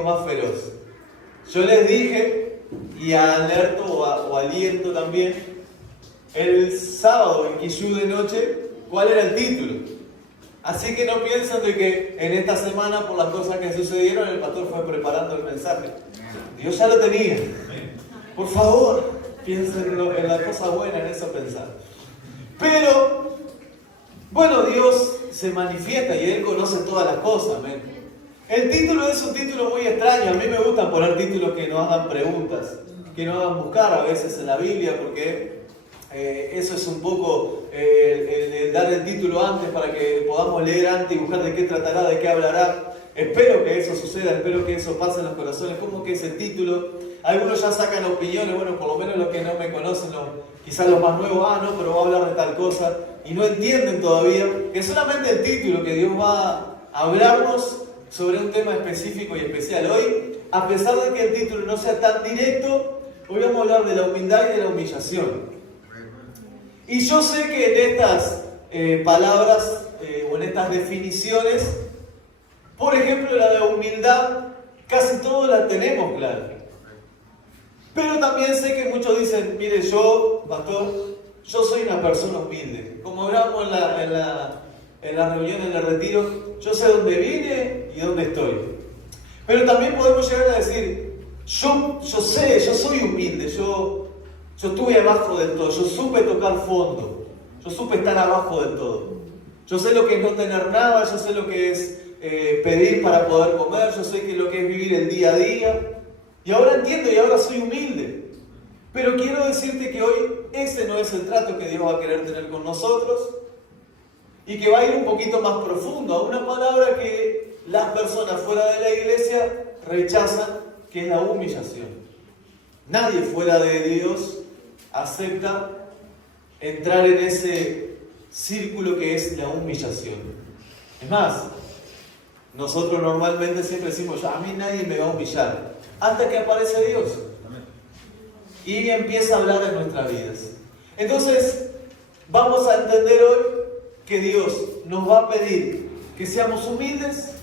enemigo más feroz. Yo les dije, y alerto o aliento también, el sábado en Quillú de noche, cuál era el título. Así que no piensen de que en esta semana, por las cosas que sucedieron, el pastor fue preparando el mensaje. Dios ya lo tenía. Por favor, piensen en la cosa buena, en eso pensar. Pero, bueno, Dios se manifiesta y Él conoce todas las cosas. ¿Amén? El título es un título muy extraño. A mí me gusta poner títulos que nos hagan preguntas, que nos hagan buscar a veces en la Biblia, porque eso es un poco el dar el título antes para que podamos leer antes y buscar de qué tratará, de qué hablará. Espero que eso suceda, espero que eso pase en los corazones. ¿Cómo que ese título? Algunos ya sacan opiniones, bueno, por lo menos los que no me conocen, quizás los más nuevos, no, pero va a hablar de tal cosa, y no entienden todavía que solamente el título que Dios va a hablarnos sobre un tema específico y especial. Hoy, a pesar de que el título no sea tan directo, hoy vamos a hablar de la humildad y de la humillación. Y yo sé que en estas palabras o en estas definiciones, por ejemplo, la de humildad, casi todos la tenemos clara. Pero también sé que muchos dicen, mire, yo, pastor, yo soy una persona humilde. Como hablamos en la reunión, en el retiro, yo sé dónde vine y dónde estoy. Pero también podemos llegar a decir, yo soy humilde, yo estuve abajo del todo, yo supe tocar fondo, yo supe estar abajo del todo. Yo sé lo que es no tener nada, yo sé lo que es pedir para poder comer, yo sé lo que es vivir el día a día. Y ahora entiendo y ahora soy humilde. Pero quiero decirte que hoy ese no es el trato que Dios va a querer tener con nosotros y que va a ir un poquito más profundo, a una palabra que las personas fuera de la iglesia rechazan, que es la humillación. Nadie fuera de Dios acepta entrar en ese círculo que es la humillación. Es más, nosotros normalmente siempre decimos, a mí nadie me va a humillar, hasta que aparece Dios y empieza a hablar en nuestras vidas. Entonces, vamos a entender hoy que Dios nos va a pedir que seamos humildes,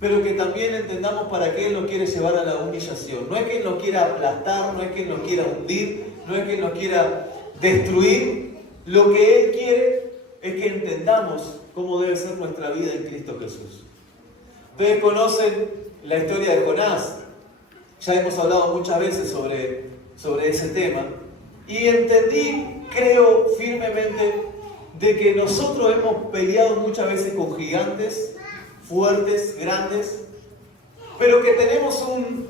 pero que también entendamos para qué Él nos quiere llevar a la humillación. No es que Él nos quiera aplastar, no es que Él nos quiera hundir, no es que Él nos quiera destruir. Lo que Él quiere es que entendamos cómo debe ser nuestra vida en Cristo Jesús. Ustedes conocen la historia de Jonás. Ya hemos hablado muchas veces sobre ese tema. Y entendí, creo firmemente, de que nosotros hemos peleado muchas veces con gigantes, fuertes, grandes, pero que tenemos un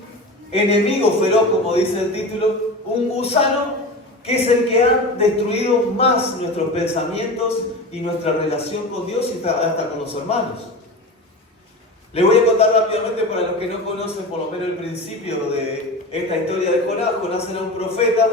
enemigo feroz, como dice el título, un gusano, que es el que ha destruido más nuestros pensamientos y nuestra relación con Dios y hasta con los hermanos. Les voy a contar rápidamente para los que no conocen por lo menos el principio de esta historia de Jonás. Jonás era un profeta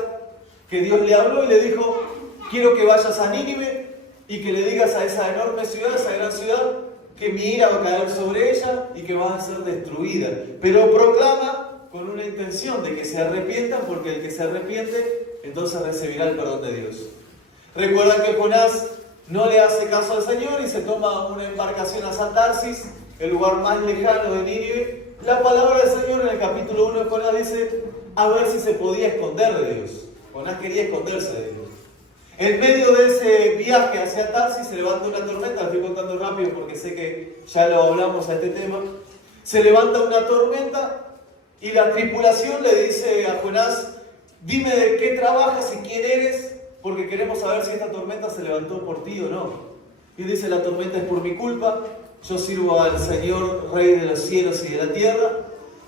que Dios le habló y le dijo, quiero que vayas a Nínive y que le digas a esa enorme ciudad, esa gran ciudad, que mi ira va a caer sobre ella y que va a ser destruida. Pero proclama con una intención de que se arrepientan, porque el que se arrepiente entonces recibirá el perdón de Dios. Recuerdan que Jonás no le hace caso al Señor y se toma una embarcación hacia Tarsis, el lugar más lejano de Nínive. La palabra del Señor en el capítulo 1 de Jonás dice, a ver si se podía esconder de Dios. Jonás quería esconderse de Dios. En medio de ese viaje hacia Tarsis se levanta una tormenta, lo estoy contando rápido porque sé que ya lo hablamos a este tema. Se levanta una tormenta y la tripulación le dice a Jonás, dime de qué trabajas y quién eres, porque queremos saber si esta tormenta se levantó por ti o no. Y dice, la tormenta es por mi culpa, yo sirvo al Señor, Rey de los cielos y de la tierra,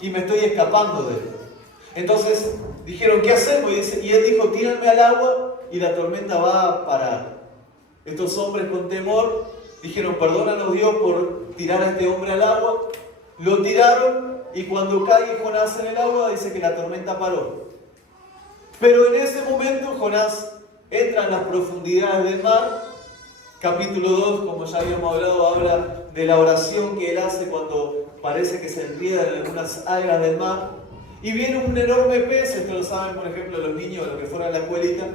y me estoy escapando de él. Entonces dijeron, ¿qué hacemos? Y él dijo, tírenme al agua y la tormenta va a parar. Estos hombres con temor dijeron, perdónanos Dios por tirar a este hombre al agua. Lo tiraron y cuando cae Jonás en el agua dice que la tormenta paró. Pero en ese momento Jonás entra en las profundidades del mar. Capítulo 2, como ya habíamos hablado, habla de la oración que él hace cuando parece que se enriedan en algunas algas del mar. Y viene un enorme pez, esto lo saben por ejemplo los niños, los que fueron a la escuelita,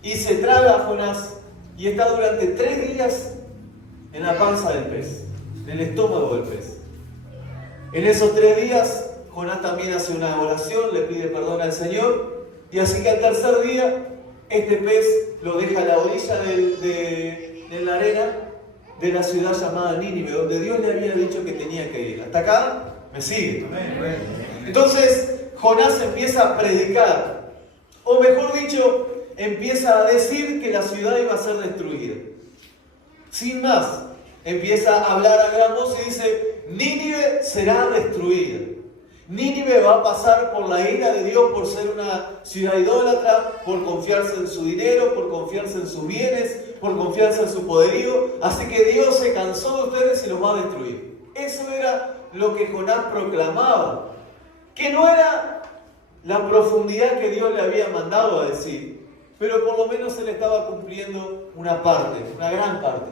y se traga a Jonás y está durante 3 días en la panza del pez, en el estómago del pez. En esos 3 días Jonás también hace una oración, le pide perdón al Señor, y así que al tercer día, este pez lo deja a la orilla de la arena de la ciudad llamada Nínive, donde Dios le había dicho que tenía que ir. ¿Hasta acá? ¿Me sigue? Entonces, Jonás empieza a predicar, o mejor dicho, empieza a decir que la ciudad iba a ser destruida. Sin más, empieza a hablar a gran voz y dice: Nínive será destruida. Nínive va a pasar por la ira de Dios por ser una ciudad idólatra, por confiarse en su dinero, por confiarse en sus bienes, por confiarse en su poderío. Así que Dios se cansó de ustedes y los va a destruir. Eso era lo que Jonás proclamaba, que no era la profundidad que Dios le había mandado a decir, pero por lo menos él estaba cumpliendo una parte, una gran parte.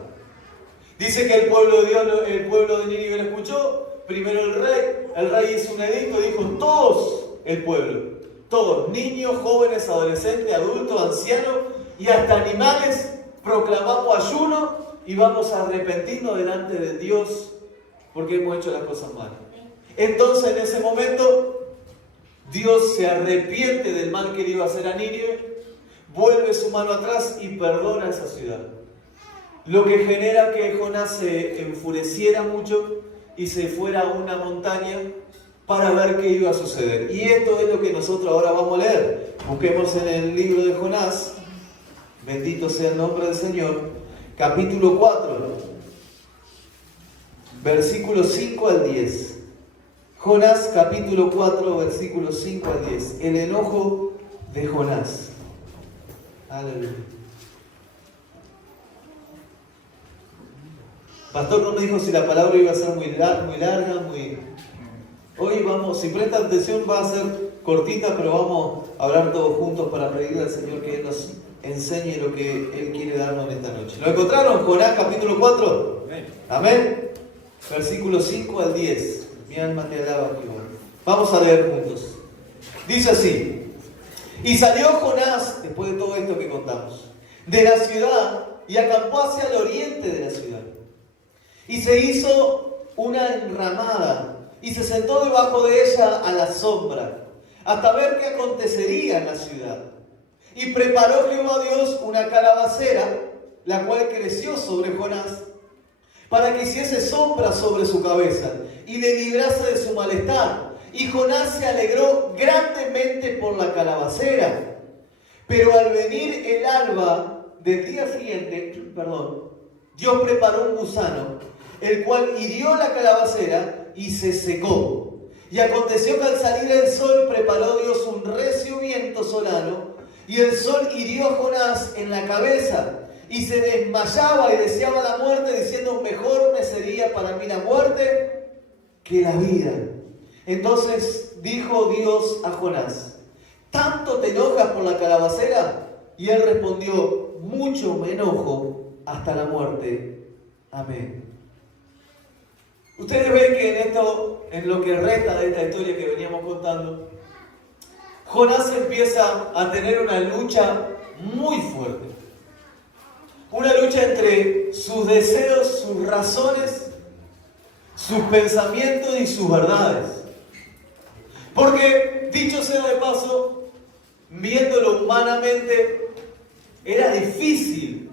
Dice que el pueblo de Dios, el pueblo de Nínive lo escuchó. Primero el rey hizo un edicto y dijo: todos el pueblo, todos, niños, jóvenes, adolescentes, adultos, ancianos y hasta animales, proclamamos ayuno y vamos a arrepentirnos delante de Dios porque hemos hecho las cosas mal. Entonces en ese momento Dios se arrepiente del mal que le iba a hacer a Nínive, vuelve su mano atrás y perdona a esa ciudad. Lo que genera que Jonás se enfureciera mucho y se fuera a una montaña para ver qué iba a suceder. Y esto es lo que nosotros ahora vamos a leer. Busquemos en el libro de Jonás, bendito sea el nombre del Señor, capítulo 4, versículos 5 al 10. Jonás, capítulo 4, versículos 5 al 10. El enojo de Jonás. Aleluya. Pastor no me dijo si la palabra iba a ser muy larga, muy... Hoy vamos, si prestan atención va a ser cortita, pero vamos a hablar todos juntos para pedirle al Señor que Él nos enseñe lo que Él quiere darnos en esta noche. ¿Lo encontraron? Jonás capítulo 4. Amén. Versículos 5 al 10. Mi alma te alaba, Jehová. Vamos a leer juntos. Dice así: y salió Jonás, después de todo esto que contamos, de la ciudad y acampó hacia el oriente de la ciudad. Y se hizo una enramada y se sentó debajo de ella a la sombra, hasta ver qué acontecería en la ciudad. Y preparó Jehová Dios una calabacera, la cual creció sobre Jonás, para que hiciese sombra sobre su cabeza y le librase de su malestar. Y Jonás se alegró grandemente por la calabacera. Pero al venir el alba del día siguiente, Dios preparó un gusano, el cual hirió la calabacera y se secó. Y aconteció que al salir el sol preparó Dios un recio viento solano, y el sol hirió a Jonás en la cabeza, y se desmayaba y deseaba la muerte, diciendo: mejor me sería para mí la muerte que la vida. Entonces dijo Dios a Jonás: ¿tanto te enojas por la calabacera? Y él respondió: mucho me enojo hasta la muerte. Amén. Ustedes ven que en lo que resta de esta historia que veníamos contando, Jonás empieza a tener una lucha muy fuerte. Una lucha entre sus deseos, sus razones, sus pensamientos y sus verdades. Porque, dicho sea de paso, viéndolo humanamente, era difícil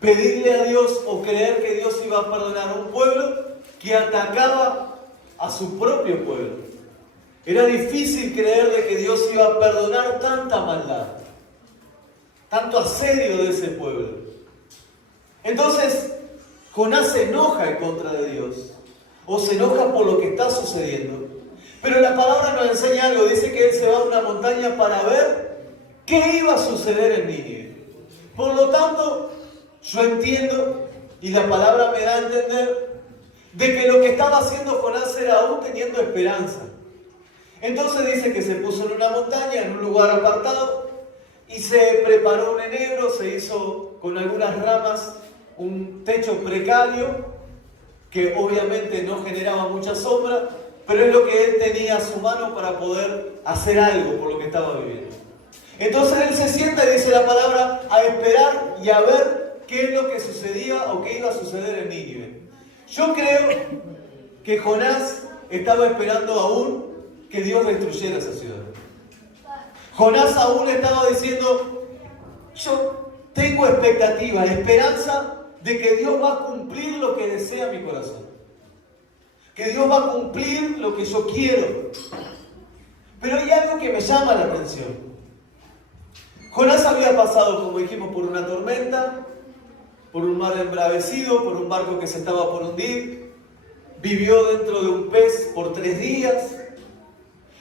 pedirle a Dios o creer que Dios iba a perdonar a un pueblo que atacaba a su propio pueblo. Era difícil creer de que Dios iba a perdonar tanta maldad, tanto asedio de ese pueblo. Entonces, Jonás se enoja en contra de Dios, o se enoja por lo que está sucediendo. Pero la palabra nos enseña algo, dice que él se va a una montaña para ver qué iba a suceder en Nínive. Por lo tanto, yo entiendo, y la palabra me da a entender, de que lo que estaba haciendo Jonás era aún teniendo esperanza. Entonces dice que se puso en una montaña, en un lugar apartado, y se preparó un enebro, se hizo con algunas ramas un techo precario, que obviamente no generaba mucha sombra, pero es lo que él tenía a su mano para poder hacer algo por lo que estaba viviendo. Entonces él se sienta, y dice la palabra, a esperar y a ver qué es lo que sucedía o qué iba a suceder en Nínive. Yo creo que Jonás estaba esperando aún que Dios destruyera esa ciudad. Jonás aún estaba diciendo, yo tengo expectativa, esperanza de que Dios va a cumplir lo que desea mi corazón. Que Dios va a cumplir lo que yo quiero. Pero hay algo que me llama la atención. Jonás había pasado, como dijimos, por una tormenta, por un mar embravecido, por un barco que se estaba por hundir. Vivió dentro de un pez por 3 días.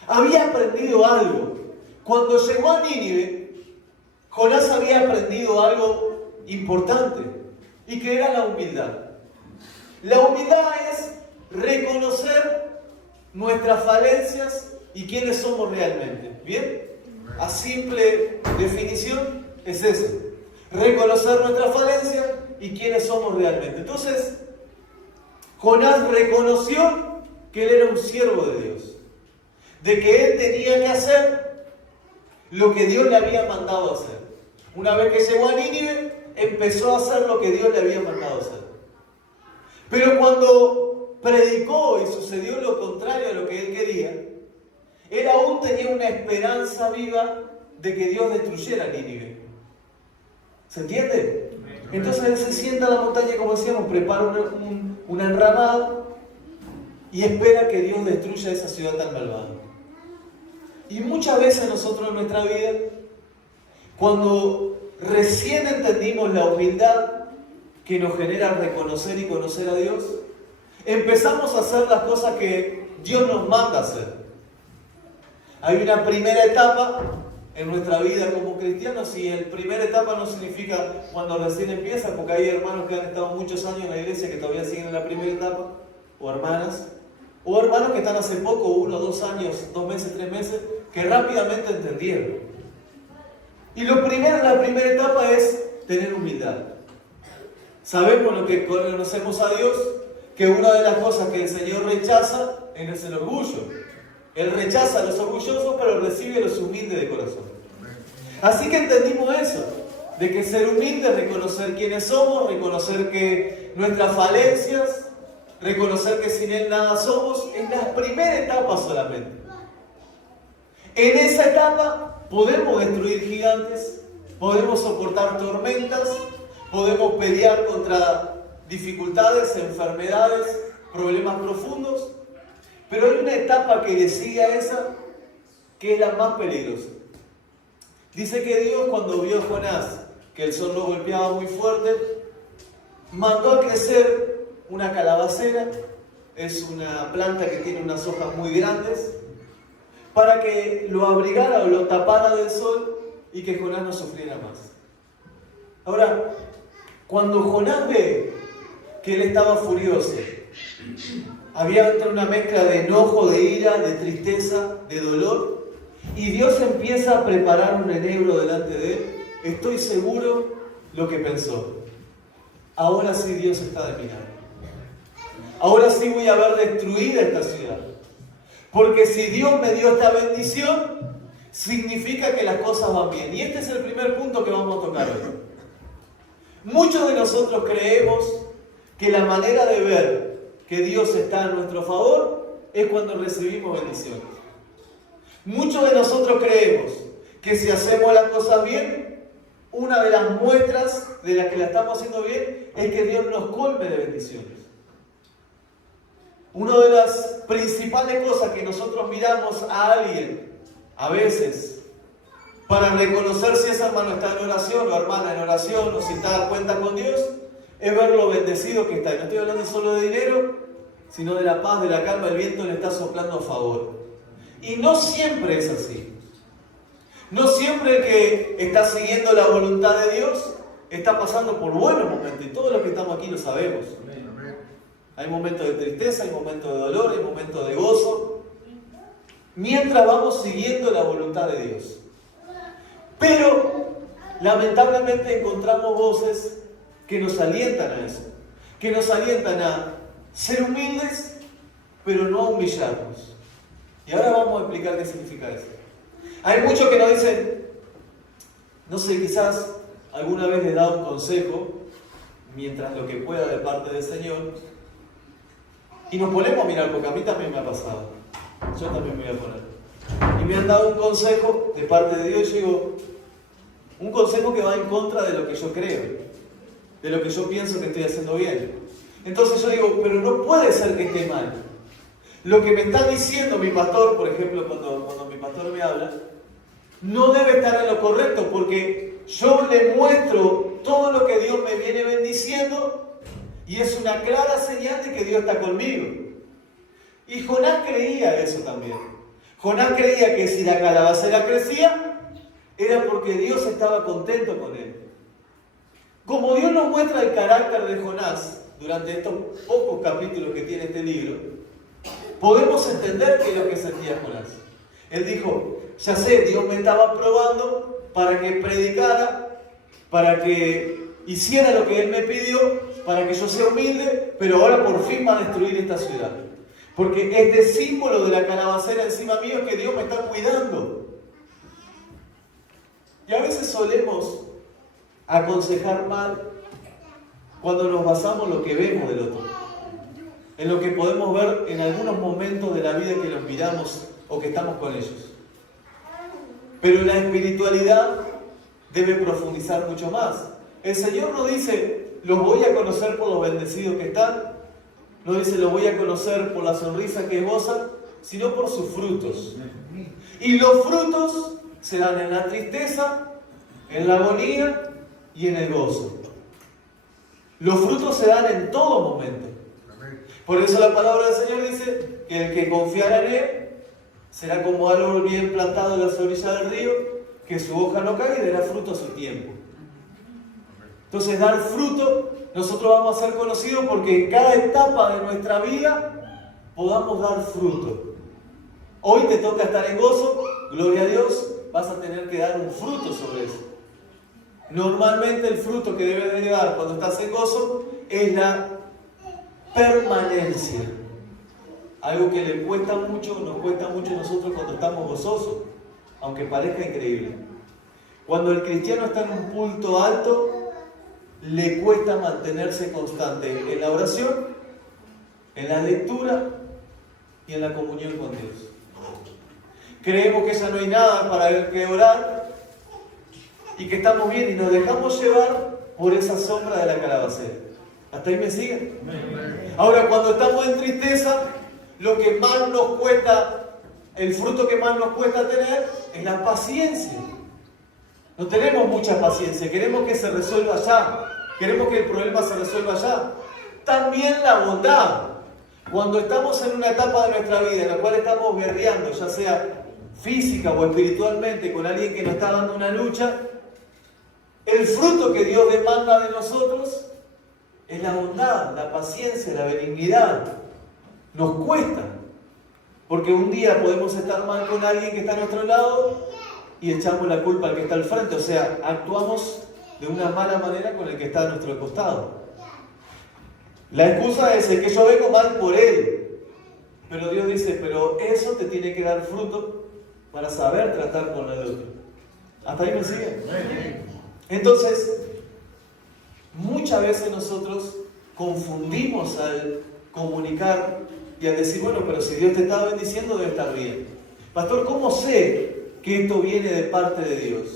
Había aprendido algo. Cuando llegó a Nínive, Jonás había aprendido algo importante, y que era la humildad. La humildad es reconocer nuestras falencias y quiénes somos realmente. ¿Bien? A simple definición es eso. Reconocer nuestras falencias y quiénes somos realmente. Entonces, Jonás reconoció que él era un siervo de Dios. De que él tenía que hacer lo que Dios le había mandado a hacer. Una vez que llegó a Nínive, empezó a hacer lo que Dios le había mandado a hacer. Pero cuando predicó y sucedió lo contrario a lo que él quería, él aún tenía una esperanza viva de que Dios destruyera Nínive. ¿Se entiende? Entonces él se sienta en la montaña, como decíamos, prepara una enramada y espera que Dios destruya esa ciudad tan malvada. Y muchas veces nosotros en nuestra vida, cuando recién entendimos la humildad que nos genera reconocer y conocer a Dios, empezamos a hacer las cosas que Dios nos manda hacer. Hay una primera etapa en nuestra vida como cristianos, y la primera etapa no significa cuando recién empieza, porque hay hermanos que han estado muchos años en la iglesia que todavía siguen en la primera etapa, o hermanas, o hermanos que están hace poco, 1 o 2 años, 2 meses, 3 meses, que rápidamente entendieron. Y la primera etapa es tener humildad. Sabemos lo que conocemos a Dios, que una de las cosas que el Señor rechaza es el orgullo. Él rechaza a los orgullosos, pero recibe a los humildes de corazón. Así que entendimos eso, de que ser humilde es reconocer quiénes somos, reconocer que nuestras falencias, reconocer que sin Él nada somos, en la primera etapa solamente. En esa etapa podemos destruir gigantes, podemos soportar tormentas, podemos pelear contra dificultades, enfermedades, problemas profundos. Pero hay una etapa que le sigue a esa, que es la más peligrosa. Dice que Dios, cuando vio a Jonás que el sol lo golpeaba muy fuerte, mandó a crecer una calabacera. Es una planta que tiene unas hojas muy grandes, para que lo abrigara o lo tapara del sol y que Jonás no sufriera más. Ahora, cuando Jonás ve que él estaba furioso, había dentro una mezcla de enojo, de ira, de tristeza, de dolor, y Dios empieza a preparar un enebro delante de él. Estoy seguro lo que pensó. Ahora sí Dios está de mi lado. Ahora sí voy a ver destruida esta ciudad. Porque si Dios me dio esta bendición, significa que las cosas van bien. Y este es el primer punto que vamos a tocar hoy. Muchos de nosotros creemos que la manera de ver que Dios está a nuestro favor es cuando recibimos bendiciones. Muchos de nosotros creemos que si hacemos las cosas bien, una de las muestras de las que la estamos haciendo bien es que Dios nos colme de bendiciones. Una de las principales cosas que nosotros miramos a alguien, a veces, para reconocer si ese hermano está en oración o hermana en oración o si está a cuenta con Dios, es ver lo bendecido que está. Y no estoy hablando solo de dinero, sino de la paz, de la calma, el viento le está soplando a favor. Y no siempre es así. No siempre el que está siguiendo la voluntad de Dios está pasando por buenos momentos. Y todos los que estamos aquí lo sabemos. Hay momentos de tristeza, hay momentos de dolor, hay momentos de gozo, mientras vamos siguiendo la voluntad de Dios. Pero, lamentablemente, encontramos voces que nos alientan a eso, que nos alientan a ser humildes, pero no a humillarnos. Y ahora vamos a explicar qué significa eso. Hay muchos que nos dicen, no sé, quizás alguna vez les da un consejo, mientras lo que pueda de parte del Señor, Y nos ponemos a mirar, porque a mí también me ha pasado. Yo también me voy a poner. Y me han dado un consejo de parte de Dios, y yo digo, un consejo que va en contra de lo que yo creo, de lo que yo pienso que estoy haciendo bien. Entonces yo digo, pero no puede ser que esté mal. Lo que me está diciendo mi pastor, por ejemplo, cuando mi pastor me habla, no debe estar en lo correcto, porque yo le muestro todo lo que Dios me viene bendiciendo y es una clara señal de que Dios está conmigo. Y Jonás creía eso también. Jonás creía que si la calabacera crecía, era porque Dios estaba contento con él. Como Dios nos muestra el carácter de Jonás durante estos pocos capítulos que tiene este libro, podemos entender qué es lo que sentía Jonás. Él dijo, ya sé, Dios me estaba probando para que predicara, para que hiciera lo que Él me pidió, para que yo sea humilde, pero ahora por fin va a destruir esta ciudad. Porque este símbolo de la calabacera encima mío es que Dios me está cuidando. Y a veces solemos aconsejar mal cuando nos basamos en lo que vemos del otro, en lo que podemos ver en algunos momentos de la vida que los miramos o que estamos con ellos. Pero la espiritualidad debe profundizar mucho más. El Señor no dice, los voy a conocer por los bendecidos que están, no dice, los voy a conocer por la sonrisa que gozan, sino por sus frutos. Y los frutos se dan en la tristeza, en la agonía y en el gozo. Los frutos se dan en todo momento. Por eso la palabra del Señor dice que el que confiara en Él será como árbol bien plantado en las orillas del río, que su hoja no cae y dará fruto a su tiempo. Entonces, dar fruto, nosotros vamos a ser conocidos porque en cada etapa de nuestra vida podamos dar fruto. Hoy te toca estar en gozo, gloria a Dios, vas a tener que dar un fruto sobre eso. Normalmente el fruto que debes de dar cuando estás en gozo es la permanencia. Algo que le cuesta mucho, nos cuesta mucho a nosotros cuando estamos gozosos, aunque parezca increíble. Cuando el cristiano está en un punto alto, le cuesta mantenerse constante en la oración, en la lectura y en la comunión con Dios. Creemos que ya no hay nada para que orar y que estamos bien y nos dejamos llevar por esa sombra de la calabacera. ¿Hasta ahí me siguen? Ahora, cuando estamos en tristeza, lo que más nos cuesta, el fruto que más nos cuesta tener es la paciencia. No tenemos mucha paciencia, queremos que se resuelva ya, queremos que el problema se resuelva ya. También la bondad. Cuando estamos en una etapa de nuestra vida en la cual estamos guerreando, ya sea física o espiritualmente, con alguien que nos está dando una lucha, el fruto que Dios demanda de nosotros es la bondad, la paciencia, la benignidad. Nos cuesta, porque un día podemos estar mal con alguien que está a nuestro lado y echamos la culpa al que está al frente, o sea, actuamos de una mala manera con el que está a nuestro costado. La excusa es que yo vengo mal por él, pero Dios dice, pero eso te tiene que dar fruto para saber tratar con el otro. ¿Hasta ahí me siguen? Entonces, muchas veces nosotros confundimos al comunicar y al decir, bueno, pero si Dios te está bendiciendo, debe estar bien. Pastor, ¿cómo sé que esto viene de parte de Dios?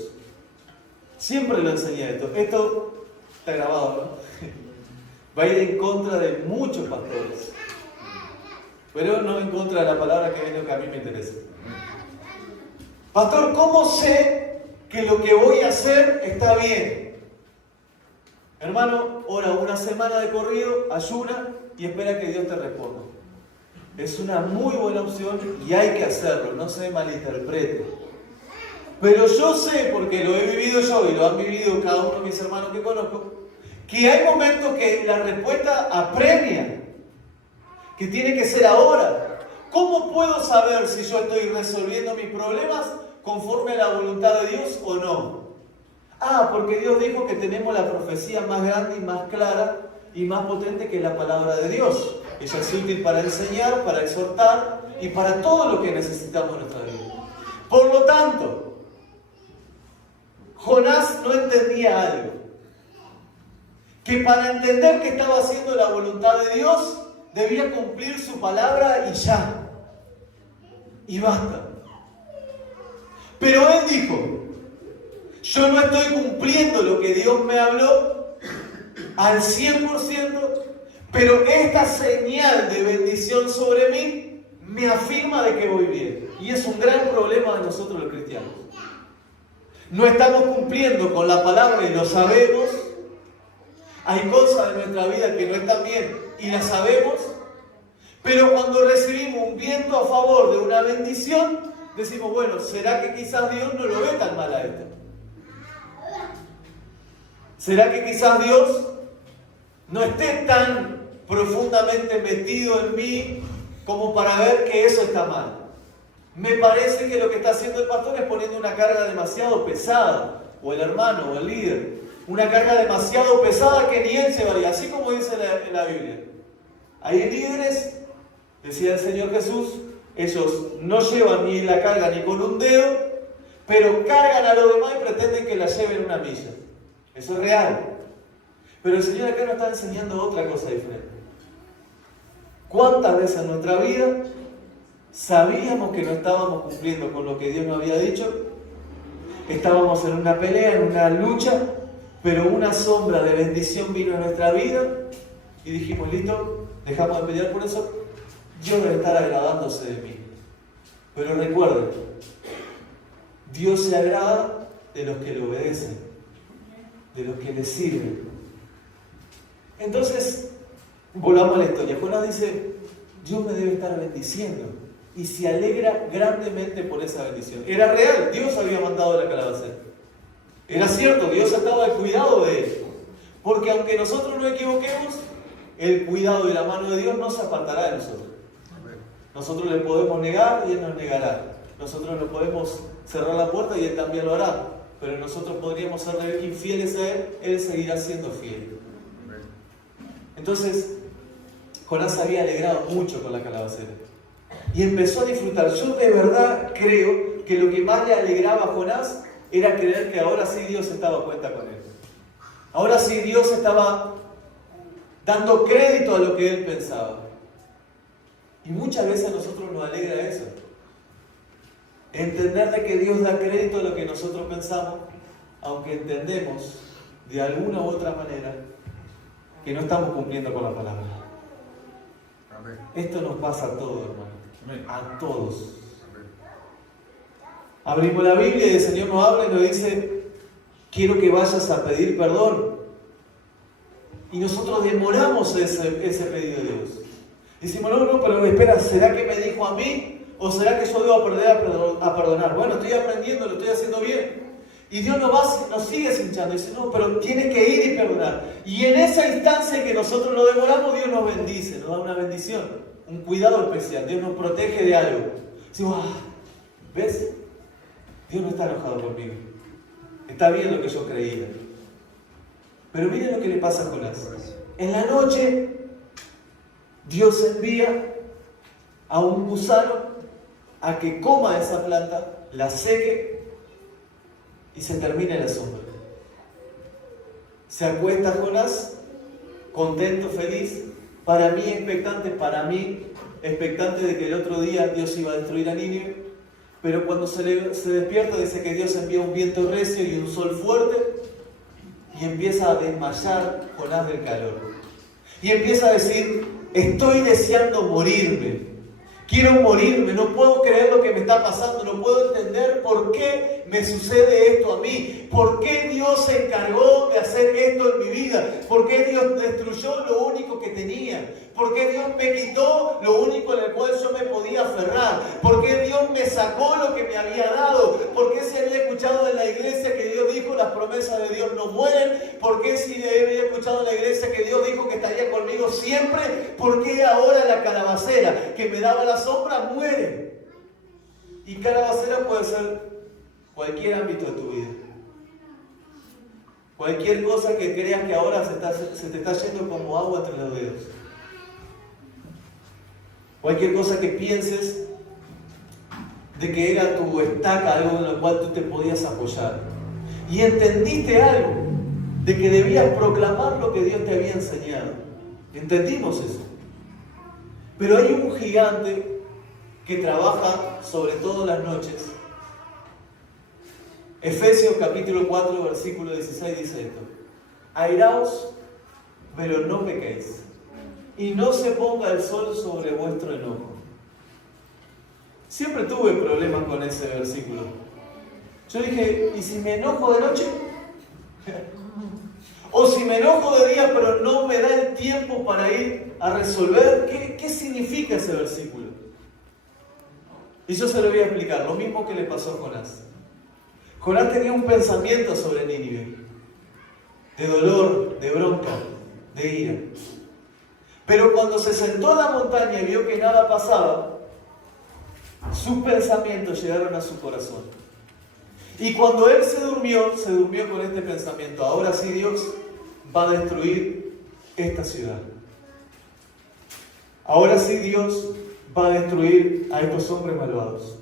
Siempre lo enseñé esto. Esto está grabado, ¿no? Va a ir en contra de muchos pastores, pero no en contra de la palabra que a mí me interesa. Pastor, ¿cómo sé que lo que voy a hacer está bien? Hermano, ora una semana de corrido, ayuna y espera que Dios te responda. Es una muy buena opción y hay que hacerlo, no se malinterprete. Pero yo sé, porque lo he vivido yo y lo han vivido cada uno de mis hermanos que conozco, que hay momentos que la respuesta apremia, que tiene que ser ahora. ¿Cómo puedo saber si yo estoy resolviendo mis problemas conforme a la voluntad de Dios o no? Porque Dios dijo que tenemos la profecía más grande y más clara y más potente que la palabra de Dios. Ella es útil para enseñar, para exhortar y para todo lo que necesitamos en nuestra vida. Por lo tanto, Jonás no entendía algo. Que para entender que estaba haciendo la voluntad de Dios, debía cumplir su palabra y ya. Y basta. Pero él dijo, yo no estoy cumpliendo lo que Dios me habló al 100%, pero esta señal de bendición sobre mí me afirma de que voy bien. Y es un gran problema de nosotros los cristianos. No estamos cumpliendo con la palabra y lo sabemos. Hay cosas en nuestra vida que no están bien y las sabemos. Pero cuando recibimos un viento a favor de una bendición, decimos, bueno, ¿será que quizás Dios no lo ve tan mal a esto? ¿Será que quizás Dios no esté tan profundamente metido en mí como para ver que eso está mal? Me parece que lo que está haciendo el pastor es poniendo una carga demasiado pesada, o el hermano, o el líder, una carga demasiado pesada que ni él llevaría, así como dice en la Biblia. Hay líderes, decía el Señor Jesús, ellos no llevan ni la carga ni con un dedo, pero cargan a los demás y pretenden que la lleven una milla. Eso es real. Pero el Señor acá nos está enseñando otra cosa diferente. ¿Cuántas veces en nuestra vida sabíamos que no estábamos cumpliendo con lo que Dios nos había dicho? Estábamos en una pelea, en una lucha, pero una sombra de bendición vino a nuestra vida y dijimos, listo, dejamos de pelear por eso, Dios debe estar agradándose de mí. Pero recuerden, Dios se agrada de los que le obedecen, de los que le sirven. Entonces, volvamos a la historia. Jonás dice, Dios me debe estar bendiciendo. Y se alegra grandemente por esa bendición. Era real, Dios había mandado la calabacera. Era cierto, Dios estaba al cuidado de él. Porque aunque nosotros no equivoquemos, el cuidado y la mano de Dios no se apartará de nosotros. Nosotros le podemos negar y Él nos negará. Nosotros le podemos cerrar la puerta y Él también lo hará. Pero nosotros podríamos ser infieles a Él seguirá siendo fiel. Entonces, Jonás se había alegrado mucho con la calabacera. Y empezó a disfrutar. Yo de verdad creo que lo que más le alegraba a Jonás era creer que ahora sí Dios estaba a cuenta con él. Ahora sí Dios estaba dando crédito a lo que él pensaba. Y muchas veces a nosotros nos alegra eso. Entender de que Dios da crédito a lo que nosotros pensamos, aunque entendemos de alguna u otra manera que no estamos cumpliendo con la palabra. Amén. Esto nos pasa a todos, hermano. Amén. A todos. Amén. Abrimos la Biblia y el Señor nos habla y nos dice, quiero que vayas a pedir perdón. Y nosotros demoramos ese pedido de Dios. Decimos, no, pero espera, ¿será que me dijo a mí? ¿O será que yo debo aprender a perdonar? Bueno, estoy aprendiendo, lo estoy haciendo bien. Y Dios nos sigue cinchando. Dice, no, pero tienes que ir y perdonar. Y en esa instancia en que nosotros lo demoramos, Dios nos bendice, nos da una bendición, un cuidado especial. Dios nos protege de algo. Decimos, ¿ves? Dios no está enojado conmigo. Está bien lo que yo creía. Pero miren lo que le pasa a Jonás. En la noche, Dios envía a un gusano a que coma esa planta, la seque y se termina el asombro. Se acuesta Jonás, contento, feliz, para mí expectante de que el otro día Dios iba a destruir a Nínive, pero cuando se despierta dice que Dios envía un viento recio y un sol fuerte y empieza a desmayar Jonás del calor. Y empieza a decir, estoy deseando morirme. Quiero morirme, no puedo creer lo que me está pasando, no puedo entender por qué me sucede esto a mí, por qué Dios se encargó de hacer esto en mi vida, por qué Dios destruyó lo único que tenía, por qué Dios me quitó lo único en el cual yo me podía aferrar, por qué Dios me sacó lo que me había dado, por qué se había escuchado en la iglesia que Dios dijo las promesas de Dios no mueren, por qué si había escuchado en la iglesia que Dios dijo que estaría conmigo siempre, por qué ahora la calabacera que me daba la sombra muere. Y calabacera puede ser cualquier ámbito de tu vida. Cualquier cosa que creas que ahora se te está yendo como agua entre los dedos. Cualquier cosa que pienses de que era tu estaca, algo en lo cual tú te podías apoyar. Y entendiste algo, de que debías proclamar lo que Dios te había enseñado. ¿Entendimos eso? Pero hay un gigante que trabaja sobre todo las noches. Efesios capítulo 4, versículo 16 dice esto: airaos, pero no pequéis, y no se ponga el sol sobre vuestro enojo. Siempre tuve problemas con ese versículo. Yo dije, ¿y si me enojo de noche? O si me enojo de día, pero no me da el tiempo para ir a resolver. ¿Qué significa ese versículo? Y yo se lo voy a explicar. Lo mismo que le pasó a Jonás. Jonás tenía un pensamiento sobre Nínive, de dolor, de bronca, de ira. Pero cuando se sentó en la montaña y vio que nada pasaba, sus pensamientos llegaron a su corazón. Y cuando él se durmió con este pensamiento: ahora sí Dios va a destruir esta ciudad. Ahora sí Dios va a destruir a estos hombres malvados.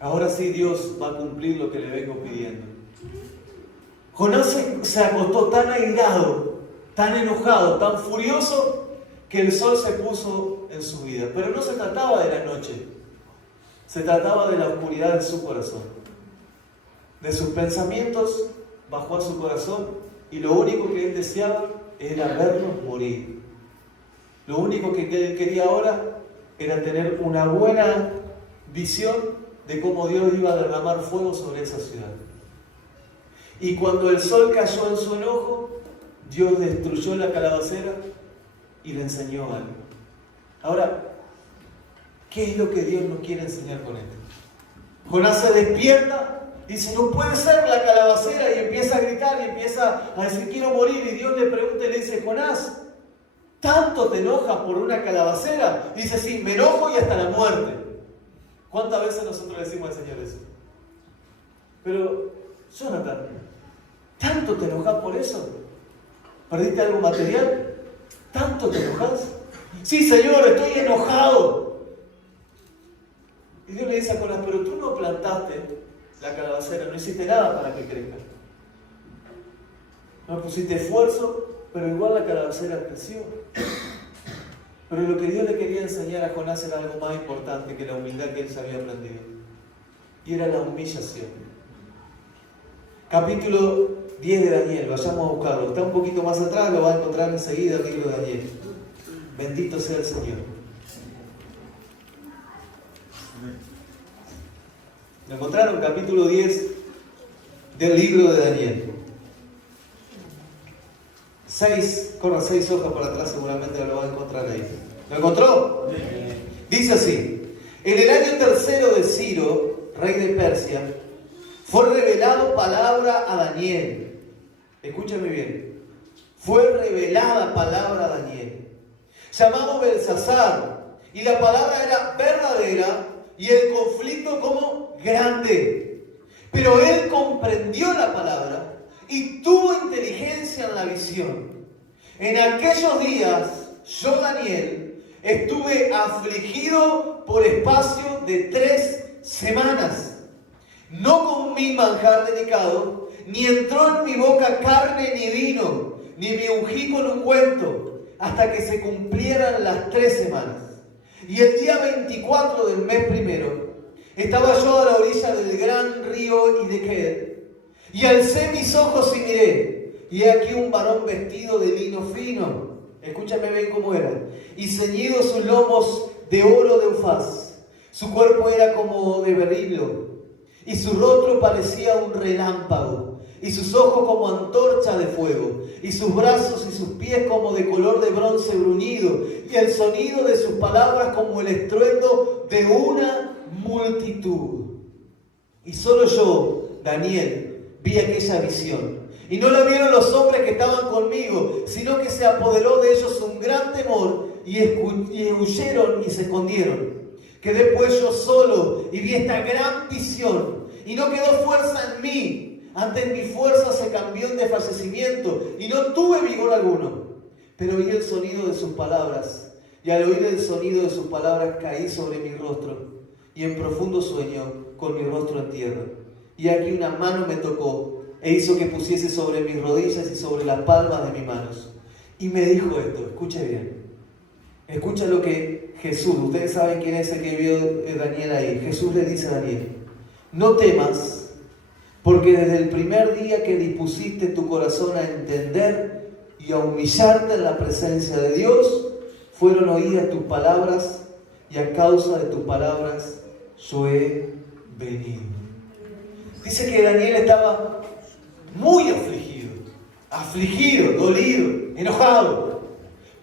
Ahora sí Dios va a cumplir lo que le vengo pidiendo. Jonás se acostó tan airado, tan enojado, tan furioso, que el sol se puso en su vida. Pero no se trataba de la noche, se trataba de la oscuridad de su corazón. De sus pensamientos bajó a su corazón y lo único que él deseaba era verlos morir. Lo único que él quería ahora era tener una buena visión de cómo Dios iba a derramar fuego sobre esa ciudad. Y cuando el sol cayó en su enojo, Dios destruyó la calabacera y le enseñó algo. Ahora, ¿qué es lo que Dios nos quiere enseñar con esto? Jonás se despierta, dice, no puede ser la calabacera, y empieza a gritar y empieza a decir, quiero morir. Y Dios le pregunta y le dice, Jonás, ¿tanto te enojas por una calabacera? Dice, sí, me enojo y hasta la muerte. ¿Cuántas veces nosotros le decimos al Señor eso? Pero, Jonathan, ¿tanto te enojas por eso? ¿Perdiste algo material? ¿Tanto te enojas? Sí, Señor, estoy enojado. Y Dios le dice a Jonás, pero tú no plantaste la calabacera, no hiciste nada para que crezca. No pusiste esfuerzo, pero igual la calabacera creció. Pero lo que Dios le quería enseñar a Jonás era algo más importante que la humildad que él se había aprendido. Y era la humillación. Capítulo 10 de Daniel, vayamos a buscarlo. Está un poquito más atrás, lo va a encontrar enseguida el libro de Daniel. Bendito sea el Señor. Lo encontraron, capítulo 10 del libro de Daniel. 6 hojas para atrás, seguramente lo va a encontrar ahí. ¿Lo encontró? Dice así: en el año tercero de Ciro, rey de Persia, fue revelado palabra a Daniel. Escúchame bien. Fue revelada palabra a Daniel, llamado Belsasar, y la palabra era verdadera y el conflicto como grande. Pero él comprendió la palabra y tuvo inteligencia en la visión. En aquellos días, yo, Daniel, estuve afligido por espacio de 3 semanas. No comí manjar delicado, ni entró en mi boca carne ni vino, ni me ungí con ungüento, hasta que se cumplieran las 3 semanas. Y el día 24 del mes primero, estaba yo a la orilla del gran río Hiddekel, y alcé mis ojos y miré, y he aquí un varón vestido de lino fino, escúchame bien cómo era, y ceñido sus lomos de oro de Ufaz. Su cuerpo era como de berilo, y su rostro parecía un relámpago, y sus ojos como antorcha de fuego, y sus brazos y sus pies como de color de bronce bruñido, y el sonido de sus palabras como el estruendo de una multitud. Y solo yo, Daniel, vi aquella visión. Y no la vieron los hombres que estaban conmigo, sino que se apoderó de ellos un gran temor, y huyeron y se escondieron. Quedé pues yo solo y vi esta gran visión, y no quedó fuerza en mí. Antes mi fuerza se cambió en desfallecimiento, y no tuve vigor alguno. Pero oí el sonido de sus palabras, y al oír el sonido de sus palabras caí sobre mi rostro, y en profundo sueño, con mi rostro en tierra. Y aquí una mano me tocó, e hizo que pusiese sobre mis rodillas y sobre las palmas de mis manos. Y me dijo esto, escuche bien: Escucha lo que Jesús, ustedes saben quién es el que vio Daniel ahí. Jesús le dice a Daniel: no temas, porque desde el primer día que dispusiste tu corazón a entender y a humillarte en la presencia de Dios, fueron oídas tus palabras, y a causa de tus palabras yo he venido. Dice que Daniel estaba muy afligido, dolido, enojado.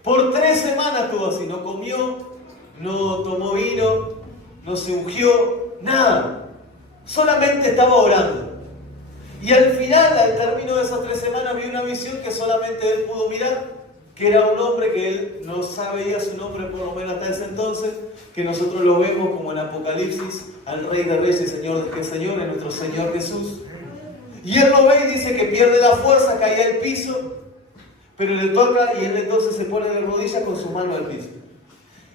Por 3 semanas estuvo así, no comió, no tomó vino, no se ungió, nada. Solamente estaba orando. Y al final, al término de esas 3 semanas, vio una visión que solamente él pudo mirar, que era un hombre que él no sabía su nombre, por lo menos hasta ese entonces, que nosotros lo vemos como en Apocalipsis, al Rey de Reyes y Señor de Señores, nuestro Señor Jesús. Y él lo ve y dice que pierde la fuerza, cae al piso, pero le toca y él entonces se pone de rodillas con su mano al piso.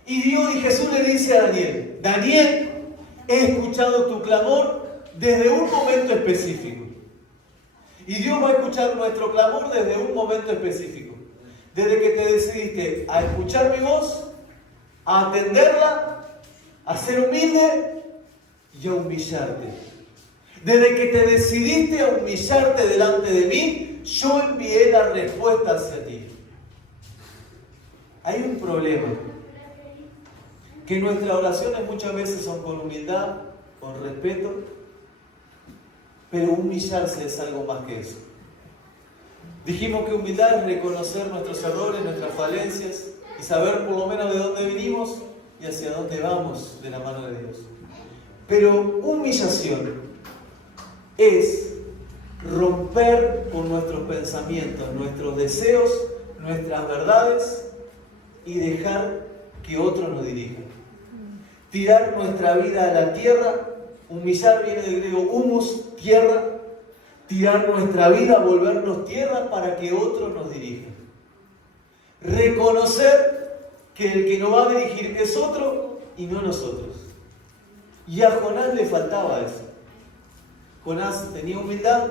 Y Jesús le dice a Daniel: Daniel, he escuchado tu clamor desde un momento específico. Y Dios va a escuchar nuestro clamor desde un momento específico. Desde que te decidiste a escuchar mi voz, a atenderla, a ser humilde y a humillarte. Desde que te decidiste a humillarte delante de mí, yo envié la respuesta hacia ti. Hay un problema, que nuestras oraciones muchas veces son con humildad, con respeto, pero humillarse es algo más que eso. Dijimos que humildad es reconocer nuestros errores, nuestras falencias y saber por lo menos de dónde venimos y hacia dónde vamos de la mano de Dios. Pero humillación es romper con nuestros pensamientos, nuestros deseos, nuestras verdades y dejar que otros nos dirijan. Tirar nuestra vida a la tierra. Humillar viene del griego humus, tierra. Tirar nuestra vida, volvernos tierra para que otros nos dirijan. Reconocer que el que nos va a dirigir es otro y no nosotros. Y a Jonás le faltaba eso. Jonás tenía humildad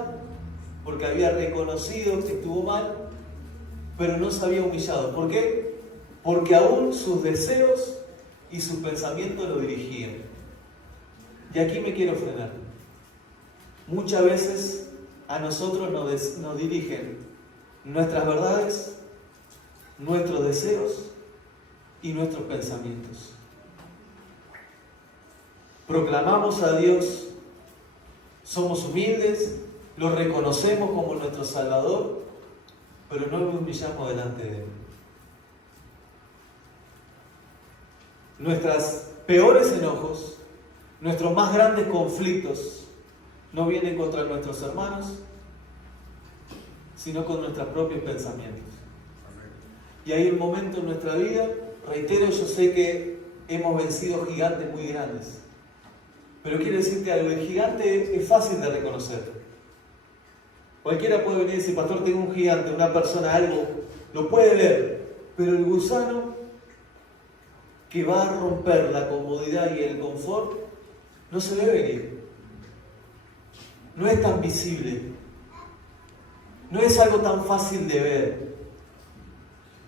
porque había reconocido que estuvo mal, pero no se había humillado. ¿Por qué? Porque aún sus deseos y sus pensamientos lo dirigían. Y aquí me quiero frenar. Muchas veces a nosotros nos dirigen nuestras verdades, nuestros deseos y nuestros pensamientos. Proclamamos a Dios, somos humildes, lo reconocemos como nuestro Salvador, pero no nos humillamos delante de Él. Nuestros peores enojos, nuestros más grandes conflictos, no vienen contra nuestros hermanos, sino con nuestros propios pensamientos. Y hay un momento en nuestra vida, reitero, yo sé que hemos vencido gigantes muy grandes, pero quiero decirte algo, el gigante es fácil de reconocer. Cualquiera puede venir y decir: pastor, tengo un gigante, una persona, algo, lo puede ver, pero el gusano que va a romper la comodidad y el confort no se ve venir. No es tan visible, no es algo tan fácil de ver,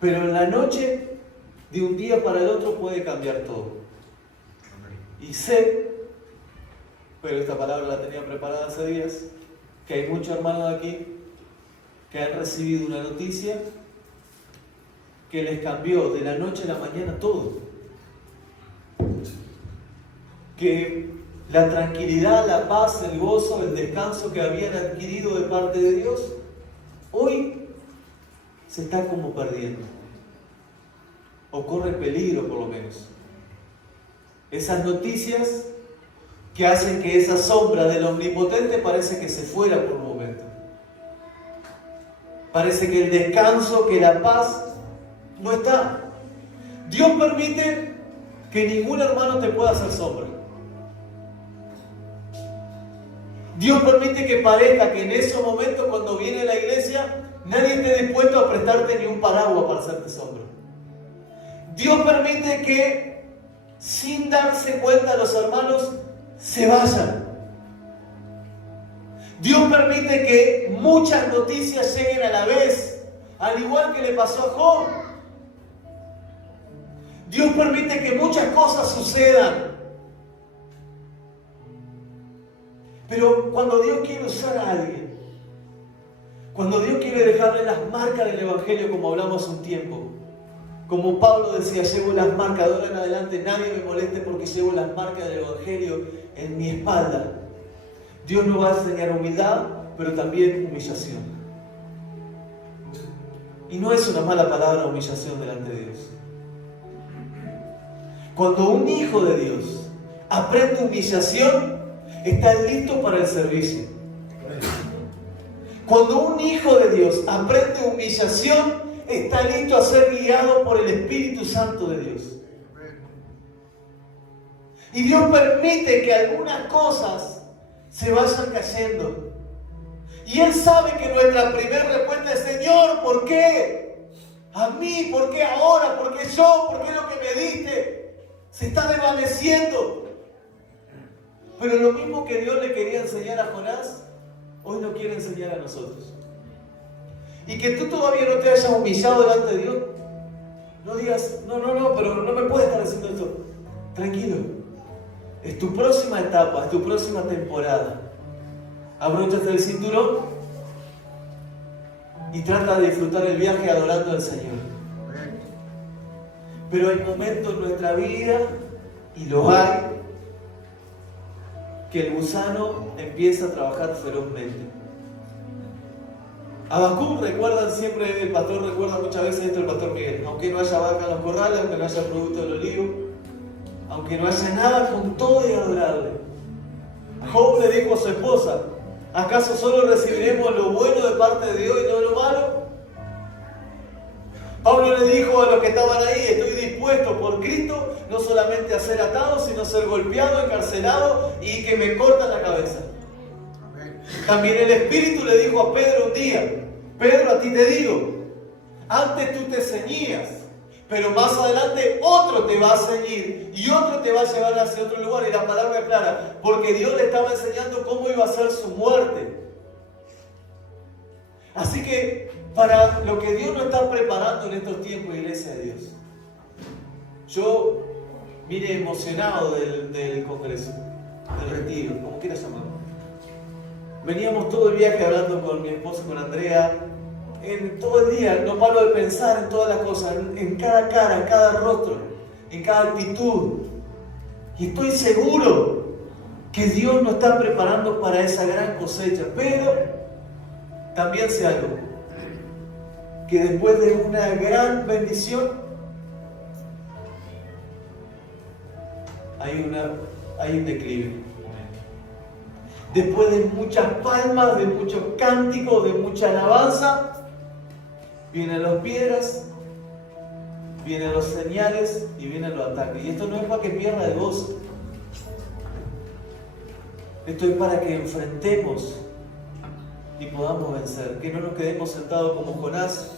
pero en la noche, de un día para el otro, puede cambiar todo. Y sé, pero esta palabra la tenía preparada hace días, que hay muchos hermanos de aquí que han recibido una noticia que les cambió de la noche a la mañana todo. Que la tranquilidad, la paz, el gozo, el descanso que habían adquirido de parte de Dios, hoy se está como perdiendo. O corre peligro, por lo menos. Esas noticias que hacen que esa sombra del Omnipotente parece que se fuera por un momento. Parece que el descanso, que la paz no está. Dios permite que ningún hermano te pueda hacer sombra. Dios permite que parezca que en esos momentos, cuando viene la iglesia, nadie esté dispuesto a prestarte ni un paraguas para hacerte sombra. Dios permite que, sin darse cuenta, los hermanos se vayan. Dios permite que muchas noticias lleguen a la vez, al igual que le pasó a Job. Dios permite que muchas cosas sucedan. Pero cuando Dios quiere usar a alguien, cuando Dios quiere dejarle las marcas del Evangelio, como hablamos hace un tiempo, como Pablo decía, llevo las marcas, de ahora en adelante nadie me moleste porque llevo las marcas del Evangelio en mi espalda. Dios nos va a enseñar humildad, pero también humillación. Y no es una mala palabra humillación delante de Dios. Cuando un hijo de Dios aprende humillación, está listo para el servicio. Cuando un hijo de Dios aprende humillación, está listo a ser guiado por el Espíritu Santo de Dios. Y Dios permite que algunas cosas se vayan cayendo. Y Él sabe que nuestra primera respuesta es: Señor, ¿por qué? A mí, ¿por qué ahora? ¿Por qué yo? ¿Por qué lo que me diste se está desvaneciendo? Pero lo mismo que Dios le quería enseñar a Jonás, hoy nos quiere enseñar a nosotros. Y que tú todavía no te hayas humillado delante de Dios, no digas, no, pero no me puedes estar haciendo esto. Tranquilo, es tu próxima etapa, es tu próxima temporada. Abróchate el cinturón y trata de disfrutar el viaje adorando al Señor. Pero hay momentos en nuestra vida, y lo hay, que el gusano empieza a trabajar ferozmente. Habacuc, recuerdan siempre, el pastor recuerda muchas veces esto, el pastor Miguel: aunque no haya vaca en los corrales, aunque no haya producto del olivo, aunque no haya nada, con todo y adorarle. Job le dijo a su esposa: ¿acaso solo recibiremos lo bueno de parte de Dios y no lo malo? Pablo le dijo a los que estaban ahí: estoy dispuesto por Cristo no solamente a ser atado, sino a ser golpeado, encarcelado y que me cortan la cabeza. También el Espíritu le dijo a Pedro un día: Pedro, a ti te digo, antes tú te ceñías, pero más adelante otro te va a ceñir y otro te va a llevar hacia otro lugar. Y la palabra es clara, porque Dios le estaba enseñando cómo iba a ser su muerte. Así que para lo que Dios nos está preparando en estos tiempos, iglesia de Dios, yo vine emocionado del congreso, del retiro, como quieras llamarlo. Veníamos todo el viaje hablando con mi esposa, con Andrea, en todo el día, no paro de pensar en todas las cosas, en cada cara, en cada rostro, en cada actitud. Y estoy seguro que Dios nos está preparando para esa gran cosecha. Pero también sé algo, que después de una gran bendición hay un declive. Después de muchas palmas, de muchos cánticos, de mucha alabanza, vienen las piedras, vienen los señales y vienen los ataques. Y esto no es para que pierda el gozo. Esto es para que enfrentemos y podamos vencer. Que no nos quedemos sentados como Jonás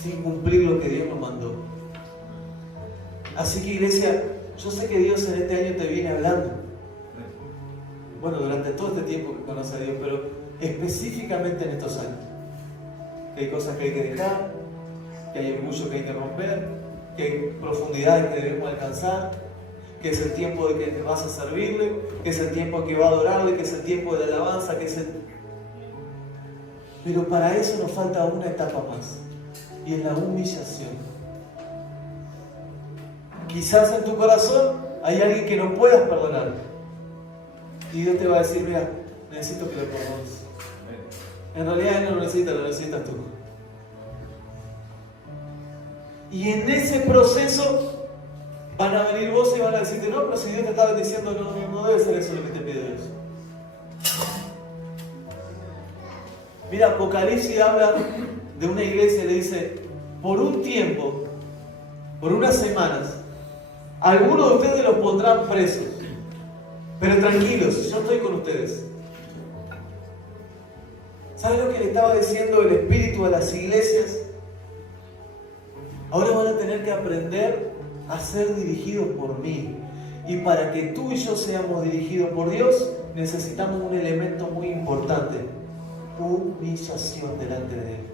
sin cumplir lo que Dios nos mandó. Así que, iglesia, yo sé que Dios en este año te viene hablando. Bueno, durante todo este tiempo que conoce a Dios, pero específicamente en estos años. Que hay cosas que hay que dejar, que hay orgullo que hay que romper, que hay profundidades que debemos alcanzar, que es el tiempo de que te vas a servirle, que es el tiempo que va a adorarle, que es el tiempo de la alabanza, que es el... Pero para eso nos falta una etapa más, y es la humillación. Quizás en tu corazón hay alguien que no puedas perdonar. Y Dios te va a decir: mira, necesito que lo perdones. En realidad Él no lo necesitas tú. Y en ese proceso van a venir voces y van a decirte: no, pero si Dios te está bendiciendo, no debe ser eso lo que te pide Dios. Mira, Apocalipsis habla de una iglesia y le dice: por un tiempo, por unas semanas, algunos de ustedes los pondrán presos. Pero tranquilos, yo estoy con ustedes. ¿Saben lo que le estaba diciendo el Espíritu a las iglesias? Ahora van a tener que aprender a ser dirigidos por mí. Y para que tú y yo seamos dirigidos por Dios, necesitamos un elemento muy importante: humillación delante de Él.